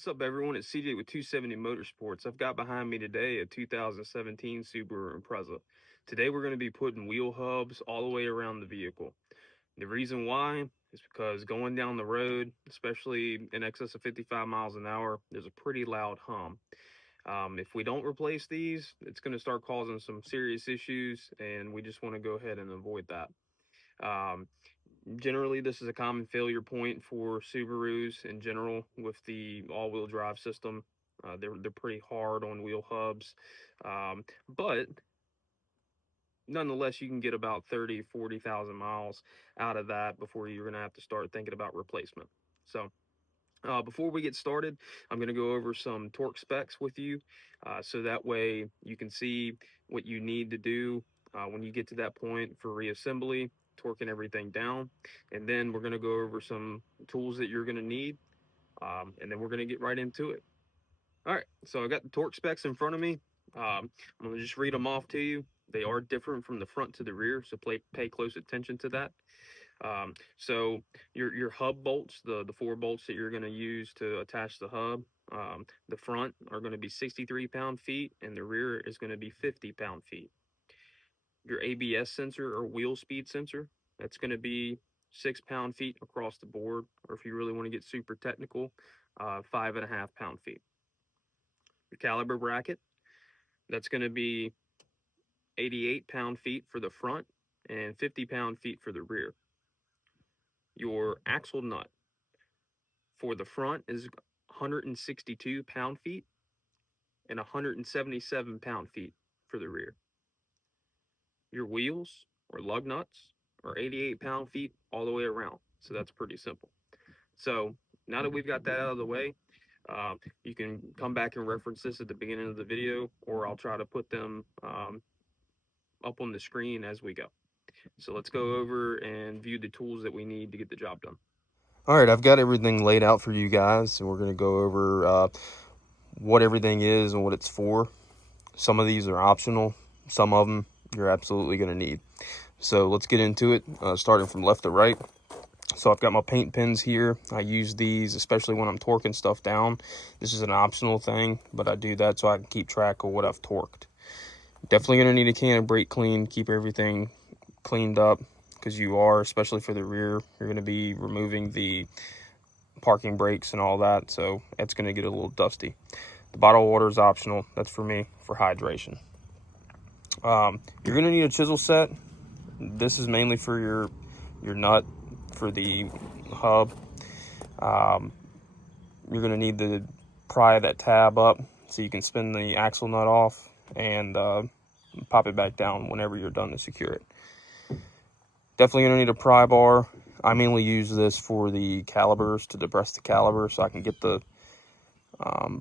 What's up, everyone? It's CJ with 270 Motorsports. I've got behind me today a 2017 Subaru Impreza. Today we're going to be putting wheel hubs all the way around the vehicle. The reason why is because going down the road, especially in excess of 55 miles an hour, there's a pretty loud hum. If we don't replace these, it's going to start causing some serious issues, and we just want to go ahead and avoid that. Um, Generally, this is a common failure point for Subarus in general with the all-wheel drive system. They're pretty hard on wheel hubs, but nonetheless, you can get about 40,000 miles out of that before you're going to have to start thinking about replacement. So, before we get started, I'm going to go over some torque specs with you, so that way you can see what you need to do when you get to that point for reassembly, torquing everything down, and then we're going to go over some tools that you're going to need, and then we're going to get right into it. All right, so I got the torque specs in front of me. I'm going to just read them off to you. They are different from the front to the rear, so pay close attention to that. So your hub bolts, the four bolts that you're going to use to attach the hub, the front are going to be 63 pound-feet, and the rear is going to be 50 pound-feet. Your ABS sensor or wheel speed sensor, that's going to be 6 pound-feet across the board, or if you really want to get super technical, 5.5 pound-feet. Your caliber bracket, that's going to be 88 pound-feet for the front and 50 pound-feet for the rear. Your axle nut for the front is 162 pound-feet and 177 pound-feet for the rear. Your wheels or lug nuts are 88 pound-feet all the way around. So that's pretty simple. So now that we've got that out of the way, you can come back and reference this at the beginning of the video, or I'll try to put them up on the screen as we go. So let's go over and view the tools that we need to get the job done. All right, I've got everything laid out for you guys, and we're going to go over what everything is and what it's for. Some of these are optional. Some of them you're absolutely going to need. So let's get into it, starting from left to right. So I've got my paint pins here. I use these especially when I'm torquing stuff down. This is an optional thing, but I do that so I can keep track of what I've torqued. Definitely going to need a can of brake clean. Keep everything cleaned up, because you are, especially for the rear, you're going to be removing the parking brakes and all that, so it's going to get a little dusty. The bottled water is optional. That's for me for hydration. You're going to need a chisel set. This is mainly for your nut for the hub. You're going to need to pry that tab up so you can spin the axle nut off and pop it back down whenever you're done to secure it. Definitely going to need a pry bar. I mainly use this for the calipers, to depress the caliper so I can get the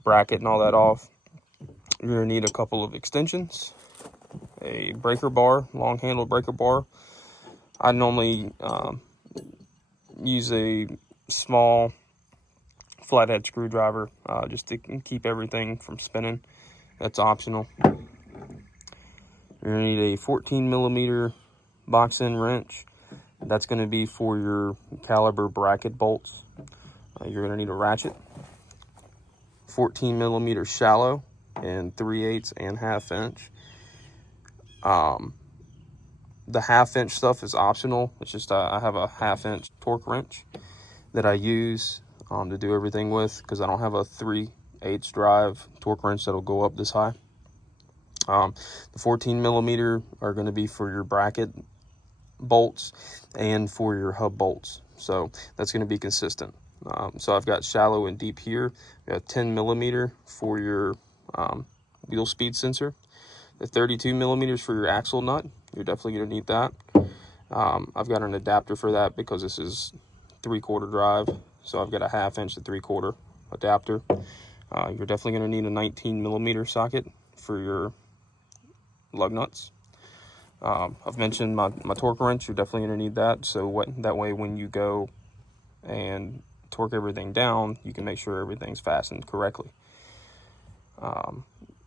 bracket and all that off. You're going to need a couple of extensions, a breaker bar, long handle breaker bar. I normally use a small flathead screwdriver just to keep everything from spinning. That's optional. You're going to need a 14 millimeter box end wrench. That's going to be for your caliper bracket bolts. You're going to need a ratchet, 14 millimeter shallow and 3/8 and 1/2 inch. The 1/2 inch stuff is optional. It's just I have a 1/2 inch torque wrench that I use to do everything with, because I don't have a 3/8 drive torque wrench that'll go up this high. The 14 millimeter are going to be for your bracket bolts and for your hub bolts, so that's going to be consistent. So I've got shallow and deep here. We have 10 millimeter for your wheel speed sensor, the 32 millimeters for your axle nut. You're definitely going to need that. I've got an adapter for that because this is 3/4 drive, so I've got a 1/2 inch to 3/4 adapter. You're definitely going to need a 19 millimeter socket for your lug nuts. I've mentioned my torque wrench. You're definitely going to need that, so that way when you go and torque everything down, you can make sure everything's fastened correctly.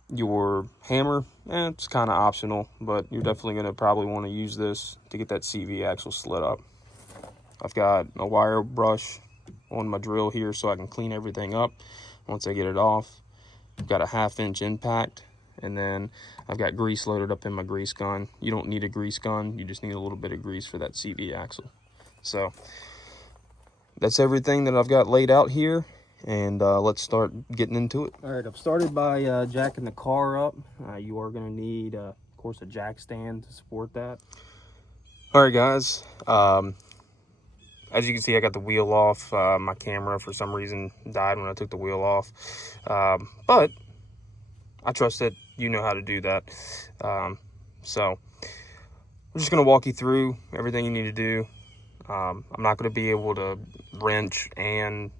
Your hammer, it's kind of optional, but you're definitely going to probably want to use this to get that CV axle slid up. I've got a wire brush on my drill here so I can clean everything up. once I get it off, I've got a 1/2 inch impact, and then I've got grease loaded up in my grease gun. You don't need a grease gun, you just need a little bit of grease for that CV axle. So that's everything that I've got laid out here, and let's start getting into it. All right, I've started by jacking the car up. You are going to need, of course, a jack stand to support that. All right, guys. As you can see, I got the wheel off. My camera, for some reason, died when I took the wheel off. But I trust that you know how to do that. So I'm just going to walk you through everything you need to do. I'm not going to be able to wrench and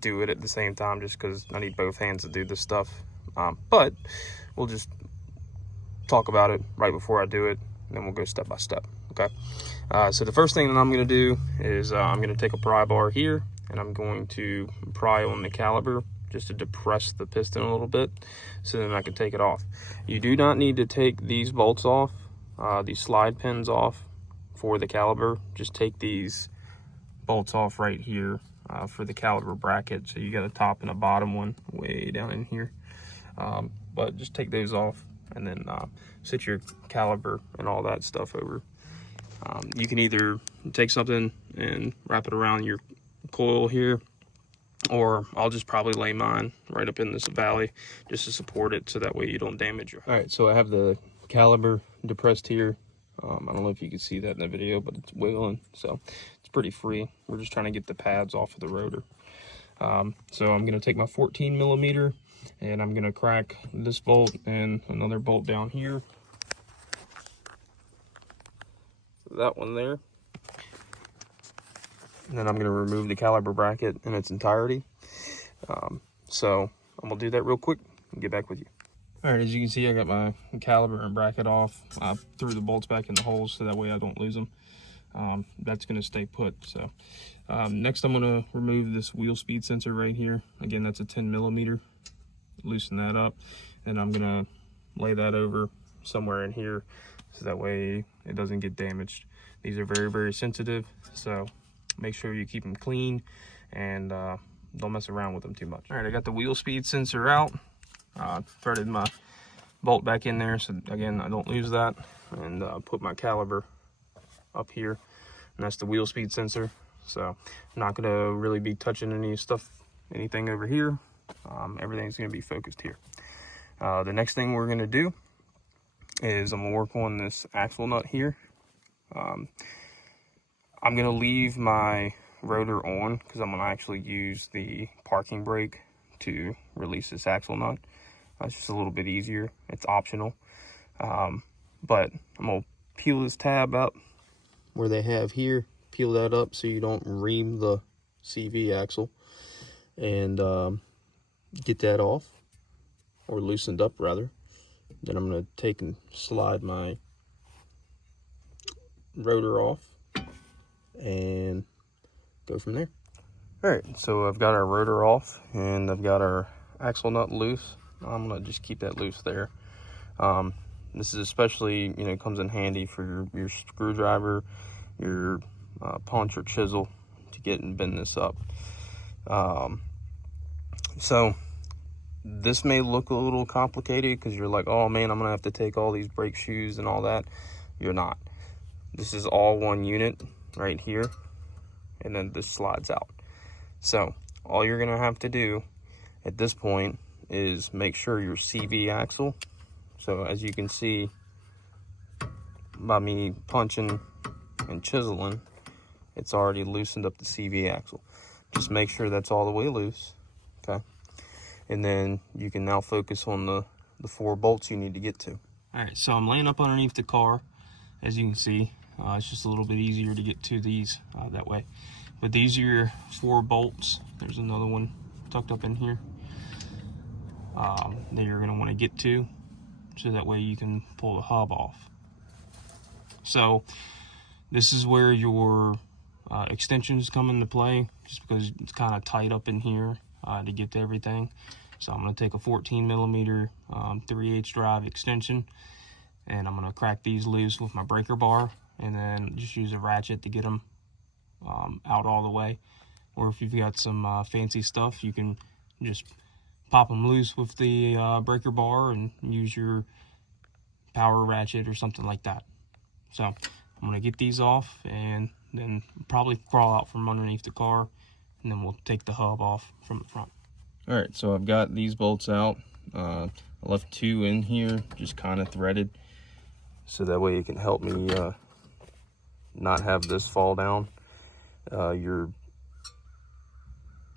do it at the same time just because I need both hands to do this stuff. But we'll just talk about it right before I do it, and then we'll go step by step, okay? So the first thing that I'm going to do is I'm going to take a pry bar here, and I'm going to pry on the caliper just to depress the piston a little bit so then I can take it off. You do not need to take these bolts off, these slide pins off for the caliper. Just take these bolts off right here for the caliper bracket. So you got a top and a bottom one way down in here. But just take those off and then sit your caliper and all that stuff over. You can either take something and wrap it around your coil here, or I'll just probably lay mine right up in this valley just to support it so that way you don't damage your. All right, so I have the caliper depressed here. I don't know if you can see that in the video, but it's wiggling, so it's pretty free. We're just trying to get the pads off of the rotor. So I'm going to take my 14 millimeter and I'm going to crack this bolt and another bolt down here. That one there. And then I'm going to remove the caliper bracket in its entirety. So I'm going to do that real quick and get back with you. All right, as you can see, I got my caliper and bracket off. I threw the bolts back in the holes so that way I don't lose them. That's going to stay put. So next I'm going to remove this wheel speed sensor right here. Again, that's a 10 millimeter. Loosen that up, and I'm going to lay that over somewhere in here so that way it doesn't get damaged. These are very, very sensitive, so make sure you keep them clean and don't mess around with them too much. All right, I got the wheel speed sensor out. Threaded my bolt back in there so again I don't lose that, and put my caliper up here, and that's the wheel speed sensor. So I'm not going to really be touching anything over here. Everything's going to be focused here. The next thing we're going to do is I'm going to work on this axle nut here. I'm going to leave my rotor on because I'm going to actually use the parking brake to release this axle nut. It's just a little bit easier. It's optional. But I'm going to peel this tab up where they have here. Peel that up so you don't ream the CV axle. And get that off, or loosened up rather. Then I'm going to take and slide my rotor off and go from there. All right, so I've got our rotor off and I've got our axle nut loose. I'm going to just keep that loose there. This is especially, comes in handy for your screwdriver, your punch or chisel to get and bend this up. So this may look a little complicated because you're like, oh man, I'm gonna have to take all these brake shoes and all that. You're not. This is all one unit right here, and then this slides out. So all you're gonna have to do at this point is make sure your CV axle, so as you can see by me punching and chiseling, it's already loosened up the CV axle. Just make sure that's all the way loose, okay? And then you can now focus on the 4 bolts you need to get to. All right, so I'm laying up underneath the car. As you can see, it's just a little bit easier to get to these that way. But these are your 4 bolts. There's another one tucked up in here that you're gonna wanna get to, so that way you can pull the hub off. So this is where your extensions come into play, just because it's kind of tight up in here to get to everything. So I'm going to take a 14 millimeter 3/8 drive extension, and I'm going to crack these loose with my breaker bar, and then just use a ratchet to get them out all the way. Or if you've got some fancy stuff, you can just pop them loose with the breaker bar and use your power ratchet or something like that. So I'm going to get these off and then probably crawl out from underneath the car, and then we'll take the hub off from the front. All right, so I've got these bolts out. I left 2 in here, just kind of threaded, so that way it can help me not have this fall down. Your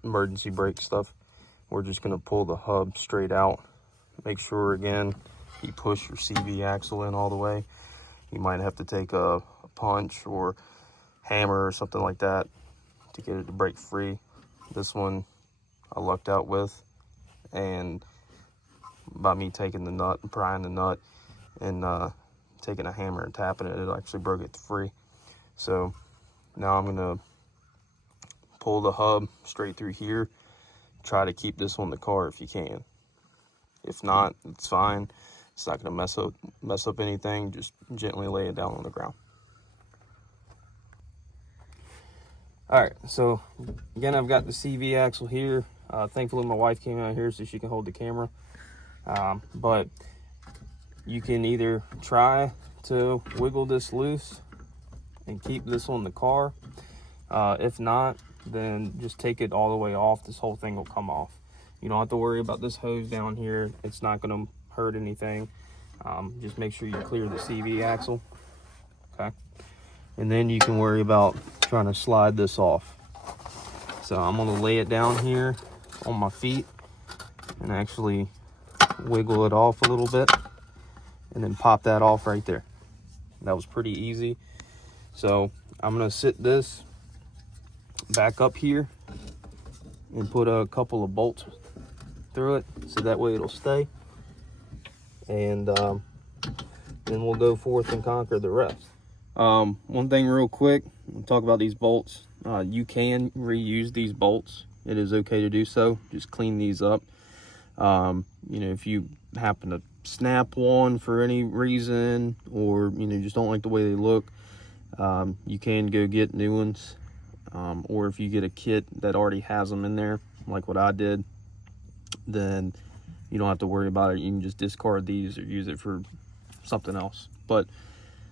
emergency brake stuff. We're just gonna pull the hub straight out. Make sure, again, you push your CV axle in all the way. You might have to take a punch or hammer or something like that to get it to break free. This one I lucked out with, and by me taking the nut and prying the nut and taking a hammer and tapping it, it actually broke it free. So now I'm gonna pull the hub straight through here. Try to keep this on the car if you can. If not, it's fine. It's not gonna mess up anything. Just gently lay it down on the ground. All right, so again, I've got the CV axle here. Thankfully, my wife came out here so she can hold the camera. But you can either try to wiggle this loose and keep this on the car. If not, then just take it all the way off. This whole thing will come off. You don't have to worry about this hose down here. It's not going to hurt anything. Just make sure you clear the CV axle. Okay. And then you can worry about trying to slide this off. So I'm going to lay it down here on my feet and actually wiggle it off a little bit and then pop that off right there. That was pretty easy. So I'm going to sit this back up here and put a couple of bolts through it so that way it'll stay, and then we'll go forth and conquer the rest. One thing real quick, we'll talk about these bolts. You can reuse these bolts. It is okay to do so. Just clean these up. You know, if you happen to snap one for any reason, or just don't like the way they look, you can go get new ones. Or if you get a kit that already has them in there, like what I did, then you don't have to worry about it. You can just discard these or use it for something else. But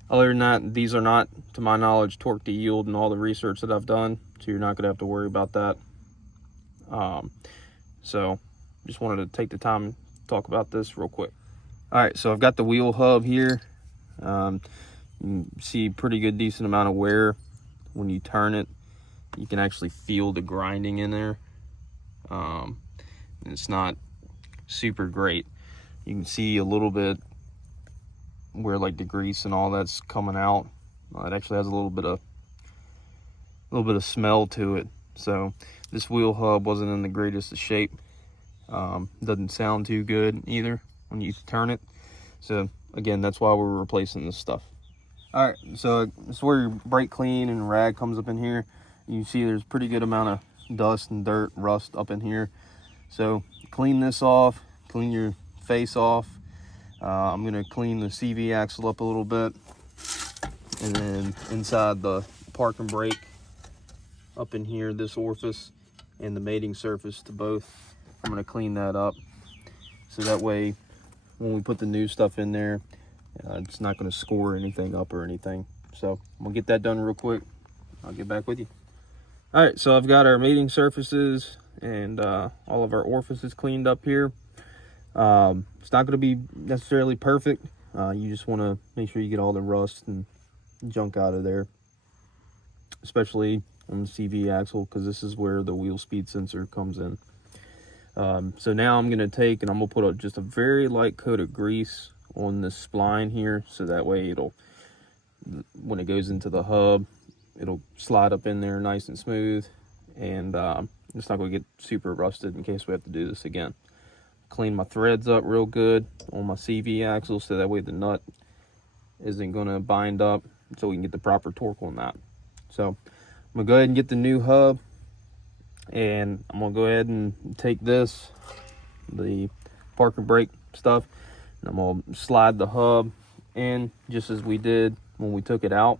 other than that, these are not, to my knowledge, torque to yield in all the research that I've done, so you're not going to have to worry about that. So just wanted to take the time to talk about this real quick. All right, so I've got the wheel hub here. You can see pretty good, decent amount of wear when you turn it. You can actually feel the grinding in there. It's not super great. You can see a little bit where like the grease and all that's coming out. It actually has a little bit of smell to it. So this wheel hub wasn't in the greatest of shape. Doesn't sound too good either when you turn it. So again, that's why we're replacing this stuff. All right, so this is where your brake clean and rag comes up in here. You see there's a pretty good amount of dust and dirt, rust up in here. So clean this off, clean your face off. I'm gonna clean the CV axle up a little bit. And then inside the park and brake, up in here, this orifice and the mating surface to both, I'm gonna clean that up. So that way, when we put the new stuff in there, it's not gonna score anything up or anything. So I'm gonna get that done real quick. I'll get back with you. All right, so I've got our mating surfaces and all of our orifices cleaned up here. It's not going to be necessarily perfect. You just want to make sure you get all the rust and junk out of there, especially on the CV axle, because this is where the wheel speed sensor comes in. So now I'm going to take and I'm going to put just a very light coat of grease on this spline here, so that way it'll, when it goes into the hub, it'll slide up in there nice and smooth, and it's not going to get super rusted in case we have to do this again. Clean my threads up real good on my CV axle, so that way the nut isn't going to bind up, so we can get the proper torque on that. So I'm going to go ahead and get the new hub, and I'm going to go ahead and take this, the park and brake stuff, and I'm going to slide the hub in just as we did when we took it out.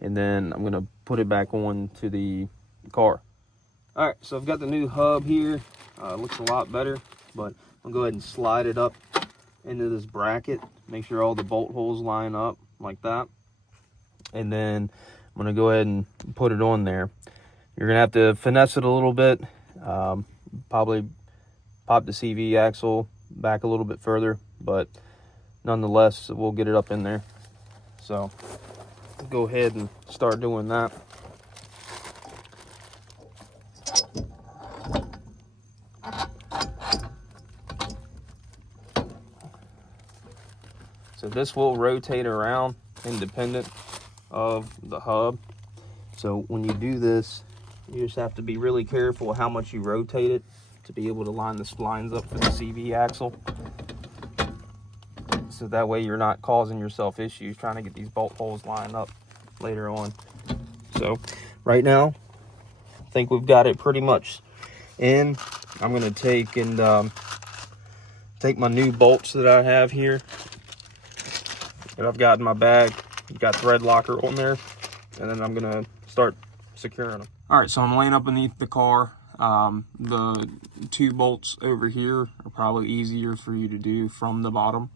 And then I'm gonna put it back on to the car. All right, so I've got the new hub here. It looks a lot better, but I'll go ahead and slide it up into this bracket. Make sure all the bolt holes line up like that. And then I'm going to go ahead and put it on there. You're going to have to finesse it a little bit. Probably pop the CV axle back a little bit further, but nonetheless, we'll get it up in there. So go ahead and start doing that. So this will rotate around independent of the hub. So when you do this, you just have to be really careful how much you rotate it to be able to line the splines up for the CV axle. So that way you're not causing yourself issues trying to get these bolt holes lined up later on. So right now, I think we've got it pretty much in. I'm gonna take my new bolts that I have here that I've got in my bag. I've got thread locker on there, and then I'm gonna start securing them. All right, so I'm laying up beneath the car. The 2 bolts over here are probably easier for you to do from the bottom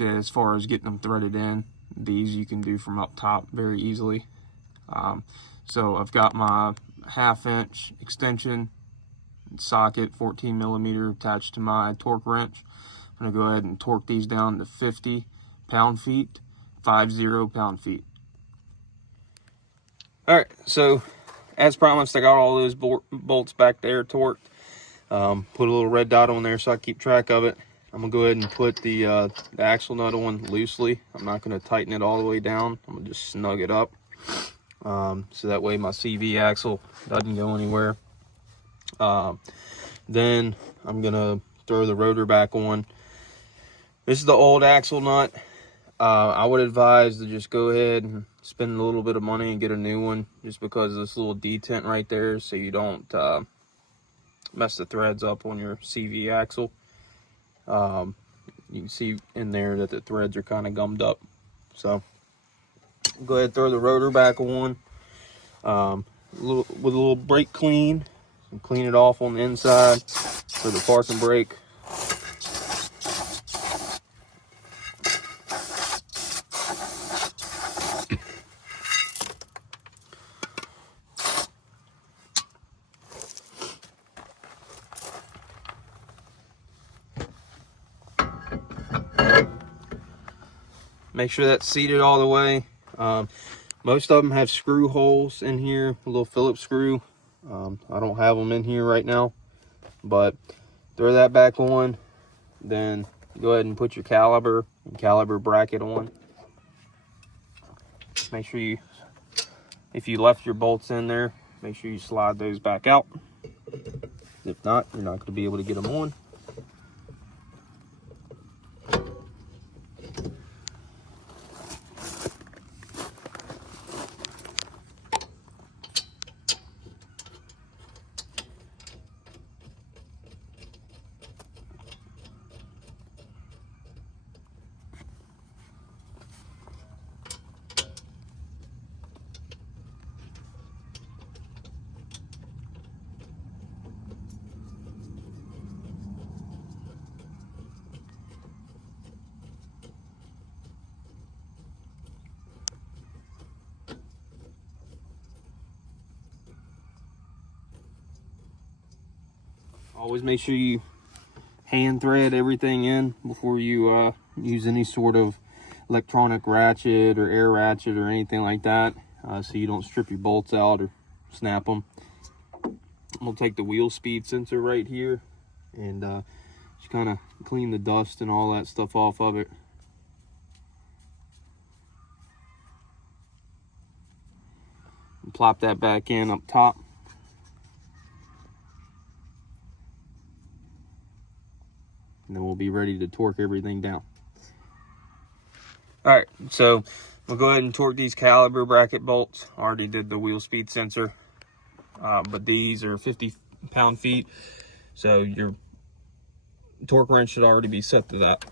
as far as getting them threaded in. These you can do from up top very easily. So I've got my 1/2-inch extension socket, 14 millimeter, attached to my torque wrench. I'm gonna go ahead and torque these down to 50 pound-feet, 50 pound-feet. All right, so as promised, I got all those bolts back there torqued. Put a little red dot on there so I keep track of it. I'm gonna go ahead and put the axle nut on loosely. I'm not gonna tighten it all the way down. I'm gonna just snug it up, so that way my CV axle doesn't go anywhere. Then I'm gonna throw the rotor back on. This is the old axle nut. I would advise to just go ahead and spend a little bit of money and get a new one, just because of this little detent right there, so you don't mess the threads up on your CV axle. You can see in there that the threads are kind of gummed up. So go ahead and throw the rotor back on with a little brake clean, and clean it off on the inside for the parking brake. Make sure that's seated all the way. Most of them have screw holes in here, a little Phillips screw. I don't have them in here right now, but throw that back on. Then go ahead and put your caliper and caliper bracket on. Make sure you, if you left your bolts in there, make sure you slide those back out. If not, you're not going to be able to get them on. Always make sure you hand thread everything in before you use any sort of electronic ratchet or air ratchet or anything like that, so you don't strip your bolts out or snap them. I'm gonna take the wheel speed sensor right here and just kind of clean the dust and all that stuff off of it. And plop that back in up top. And then we'll be ready to torque everything down. All right, so we'll go ahead and torque these caliper bracket bolts. Already did the wheel speed sensor, but these are 50 pound-feet, so your torque wrench should already be set to that.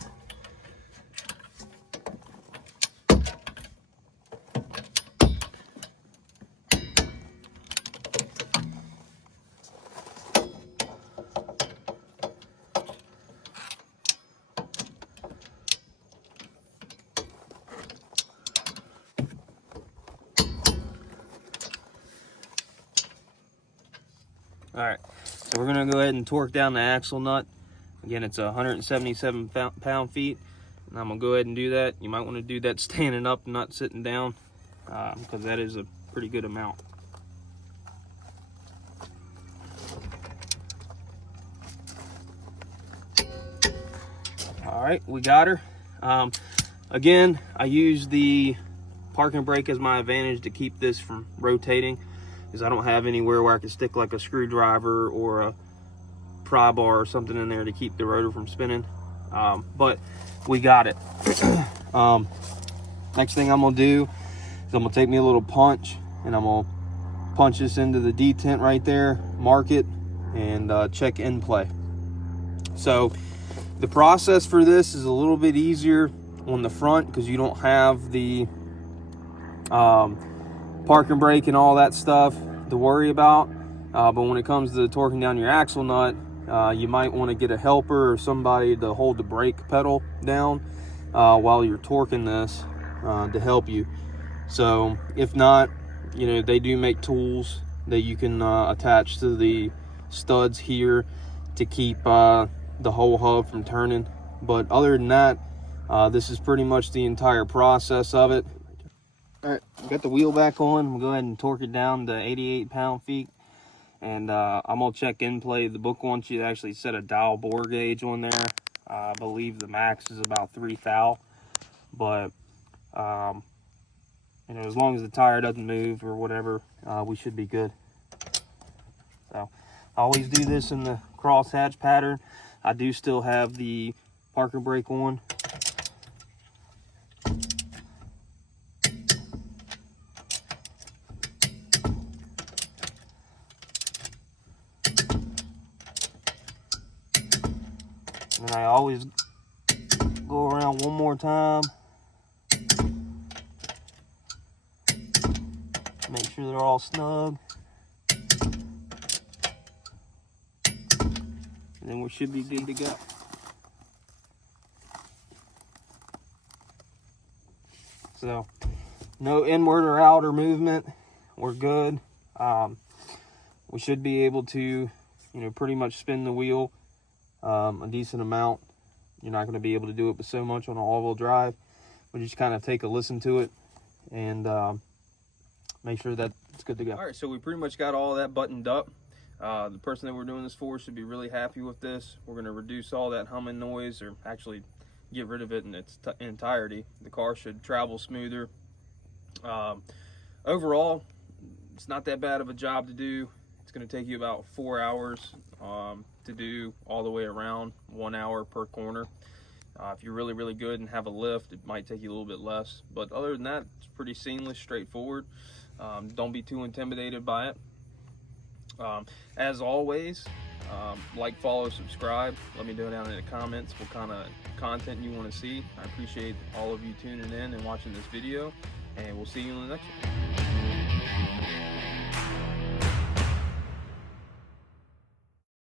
All right, so we're gonna go ahead and torque down the axle nut. Again, it's 177 pound-feet, and I'm gonna go ahead and do that. You might want to do that standing up, not sitting down, because that is a pretty good amount. All right, we got her. Again, I use the parking brake as my advantage to keep this from rotating, because I don't have anywhere where I can stick like a screwdriver or a pry bar or something in there to keep the rotor from spinning. But we got it. Next thing I'm gonna do is I'm gonna take me a little punch, and I'm gonna punch this into the detent right there, mark it, and check in play. So the process for this is a little bit easier on the front because you don't have the parking brake and all that stuff to worry about. But when it comes to torquing down your axle nut, you might want to get a helper or somebody to hold the brake pedal down while you're torquing this to help you. So if not, you know, they do make tools that you can attach to the studs here to keep the whole hub from turning. But other than that, this is pretty much the entire process of it. All right, got the wheel back on. We'll go ahead and torque it down to 88 pound-feet. And I'm gonna check in play. The book wants you to actually set a dial bore gauge on there. I believe the max is about 3 thou, but you know, as long as the tire doesn't move or whatever, we should be good. So I always do this in the crosshatch pattern. I do still have the parking brake on. And I always go around one more time. Make sure they're all snug. And then we should be good to go. So, no inward or outer movement. We're good. We should be able to, you know, pretty much spin the wheel a decent amount. You're not going to be able to do it with so much on an all-wheel drive, but just kind of take a listen to it and make sure that it's good to go. All right, so we pretty much got all that buttoned up. The person that we're doing this for should be really happy with this. We're going to reduce all that humming noise, or actually get rid of it in its entirety. The car should travel smoother. Overall, it's not that bad of a job to do. It's going to take you about 4 hours to do all the way around, 1 hour per corner. If you're really, really good and have a lift, it might take you a little bit less. But other than that, it's pretty seamless, straightforward. Don't be too intimidated by it. As always, like, follow, subscribe. Let me know down in the comments what kind of content you want to see. I appreciate all of you tuning in and watching this video, and we'll see you in the next one.